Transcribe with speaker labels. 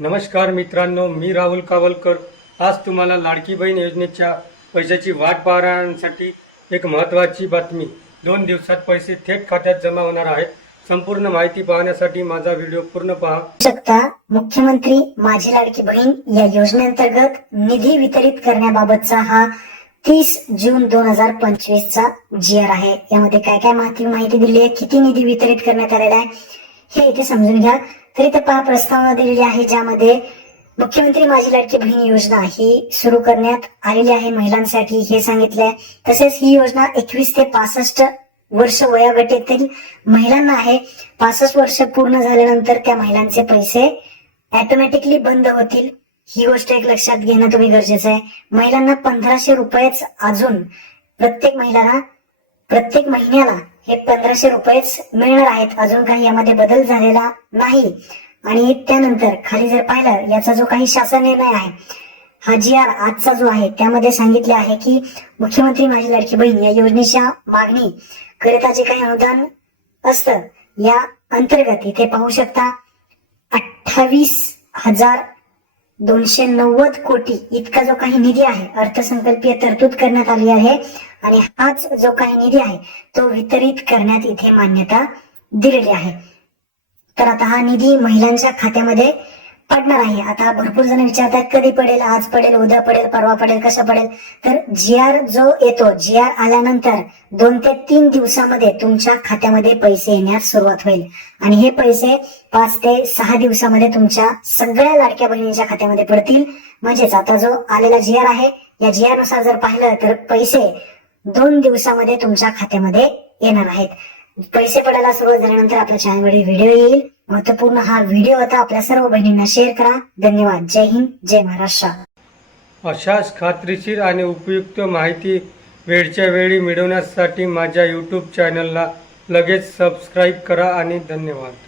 Speaker 1: नमस्कार मित्रांनो मी राहुल कावलकर. आज तुम्हाला लाडकी बहीण योजनेच्या पैशाची वाट पाहणाऱ्यांसाठी एक महत्त्वाची बातमी. दोन दिवसात पैसे थेट खात्यात जमा होणार आहेत. संपूर्ण माहिती पाहण्यासाठी माझा व्हिडिओ पूर्ण पहा.
Speaker 2: शकता मुख्यमंत्री माझी लाडकी बहीण या योजनेअंतर्गत निधी वितरित करण्याबाबतचा हा तीस जून दोन हजार पंचवीस चा जी आर आहे. यामध्ये काय काय माहिती माहिती दिली आहे? किती निधी वितरित करण्यात आलेला आहे? हे इथे समजून घ्या. तरी इथे पहा प्रस्तावना दिलेली आहे ज्यामध्ये मुख्यमंत्री माझी लाडकी बहीण योजना ही सुरू करण्यात आलेली आहे महिलांसाठी. हे सांगितलंय. तसेच ही योजना एकवीस ते पासष्ट वर्ष वयोगटातील महिलांना आहे. पासष्ट वर्ष पूर्ण झाल्यानंतर त्या महिलांचे पैसे ऑटोमॅटिकली बंद होतील. ही गोष्ट एक लक्षात घेणं तुम्ही गरजेचं आहे. महिलांना पंधराशे रुपयेच अजून प्रत्येक महिलाला प्रत्येक महिन्याला हे पंधराशे रुपयेच मिळणार आहेत. अजून काही यामध्ये बदल झालेला नाही. आणि त्यानंतर खाली जर पाहिलं याचा जो काही शासन निर्णय आहे हा जी आर आजचा जो आहे त्यामध्ये सांगितले आहे की मुख्यमंत्री माझी लाडकी बहीण या योजनेच्या मागणी करिता जे काही अनुदान असतं या अंतर्गत इथे पाहू शकता अठ्ठावीस हजार दोनशे नव्वद कोटी इतका जो काही निधी आहे अर्थसंकल्पीय तरतूद करण्यात आली आहे आणि हाच जो काही निधी आहे तो वितरित करण्यात इथे मान्यता दिलेली आहे. तर आता हा निधी महिलांच्या खात्यामध्ये पडणार आहे. आता भरपूर जण विचारतात कधी पडेल आज पडेल उद्या पडेल परवा पडेल कसं पडेल? तर जी आर जो येतो जी आर आल्यानंतर दोन ते तीन दिवसामध्ये तुमच्या खात्यामध्ये पैसे येण्यास सुरुवात होईल. आणि हे पैसे पाच ते सहा दिवसामध्ये तुमच्या सगळ्या लाडक्या बहिणींच्या खात्यामध्ये पडतील. म्हणजेच आता जो आलेला जी आर आहे या जी आरनुसार जर पाहिलं तर पैसे दोन दिवसामध्ये तुमच्या खात्यामध्ये येणार आहेत. पैसे पडायला सुरुवात झाल्यानंतर आपल्या चॅनलवर व्हिडिओ येईल. महत्त्वपूर्ण हा व्हिडिओ होता. आपल्या सर्व बहिणींना शेअर करा. धन्यवाद. जय हिंद. जय महाराष्ट्र.
Speaker 1: अशाच खात्रीशीर आणि उपयुक्त माहिती वेळच्या वेळी मिळवण्यासाठी माझ्या यूट्यूब चॅनलला लगेच सबस्क्राईब करा आणि धन्यवाद.